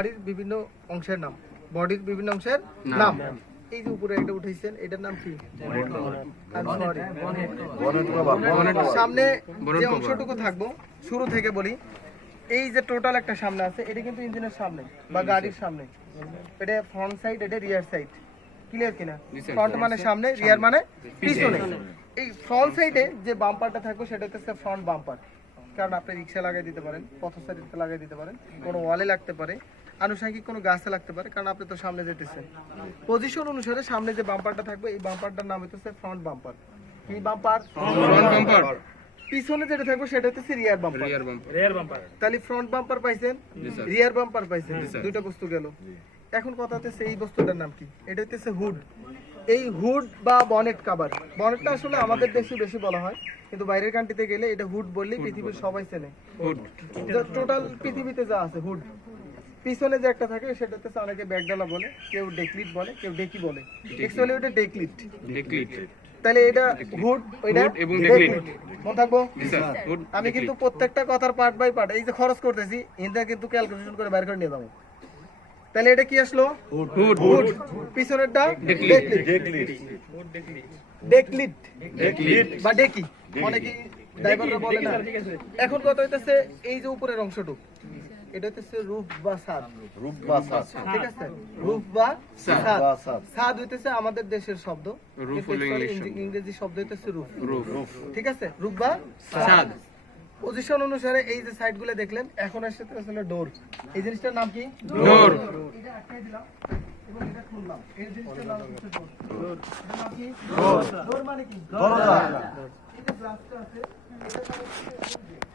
গাড়ির বিভিন্ন অংশের নাম, বডির বিভিন্ন অংশের নাম। এই যে উপরে এটা উঠাইছেন, এটার নাম কি? সামনে যে অংশটুকু থাকবো, শুরু থেকে বলি, এই যে টোটাল একটা সামনে আছে, এটা কিন্তু ইঞ্জিনের সামনে বা গাড়ির সামনে। এটা ফ্রন্ট সাইড, এটা রিয়ার সাইড। ক্লিয়ার কিনা? ফ্রন্ট মানে সামনে, রিয়ার মানে পিছনে। এই ফ্রন্ট সাইডে যে বাম্পারটা থাকবে সেটা হচ্ছে ফ্রন্ট বাম্পার। কারণ আপনি রিক্সা লাগাই দিতে পারেন, পথচারীতে লাগাই দিতে পারেন, কোনো ওয়ালে লাগতে পারে, আনুষঙ্গিক কোনো গাছে লাগতে পারে, কারণ আপনি তো সামনে যেতেছেন। পজিশন অনুসারে সামনে যে বাম্পারটা থাকবে, এই বাম্পারটার নাম হচ্ছে ফ্রন্ট বাম্পার। কি বাম্পার? Front bumper. পিছনে যেটা থাকবে সেটা হচ্ছে রিয়ার বাম্পার। রিয়ার বাম্পার। তাহলে ফ্রন্ট বাম্পার পাইছেন, রিয়ার বাম্পার পাইছেন, দুইটা বস্তু গেল। এখন কথা হচ্ছে এই বস্তুটার নাম কি? এটা হচ্ছে হুড। এই হুড বা বনেট কভার, বনেটটা আসলে আমাদের দেশে বেশি বলা হয়, কিন্তু বাইরের কান্ট্রিতে গেলে এটা হুড বললেই পৃথিবীর সবাই চেনে। টোটাল পৃথিবীতে যা আছে হুড। পিছনে যে একটা থাকে সেটা হচ্ছে অনেকে ব্যাকডালা বলে, কেউ ডেকলিট বলে, কেউ ডেকি বলে। অ্যাকচুয়ালি ওটা ডেকলিট। তাহলে এটা হুড, ওইটা ডেকলিট। মনে থাকবো? আমি কিন্তু প্রত্যেকটা কথার পার্ট বাই পার্ট, এই যে খরচ করতেছি, এটা কিন্তু ক্যালকুলেশন করে বাইর করে নিয়ে যাবো। তাহলে এটা কি আসলো? হুড। পিছনেরটা ডেকলিট বা ডেকি, অনেকে ড্রাইভাররা বলে না। এখন কথা হইতেছে এই যে উপরের অংশটুকু, এটা হচ্ছে রুফ বা ছাদ। ঠিক আছে? রুফ বা ছাদ। ছাদ হইতেছে আমাদের দেশের শব্দ, ইংরেজি শব্দ হইতেছে রুফ। ঠিক আছে? রুফ বা ছাদ। পজিশন অনুসারে এই যে সাইড গুলো দেখলেন, এখন আসছে আসলে ডোর। এই জিনিসটার নাম কি? ডোর। এটা আটকাই দিলাম এবং এটা খুললাম, এই জিনিসটার নাম হচ্ছে ডোর। এটার নাম কি? ডোর। ডোর মানে কি? দরজা। এই যে গ্লাসটা আছে, এটা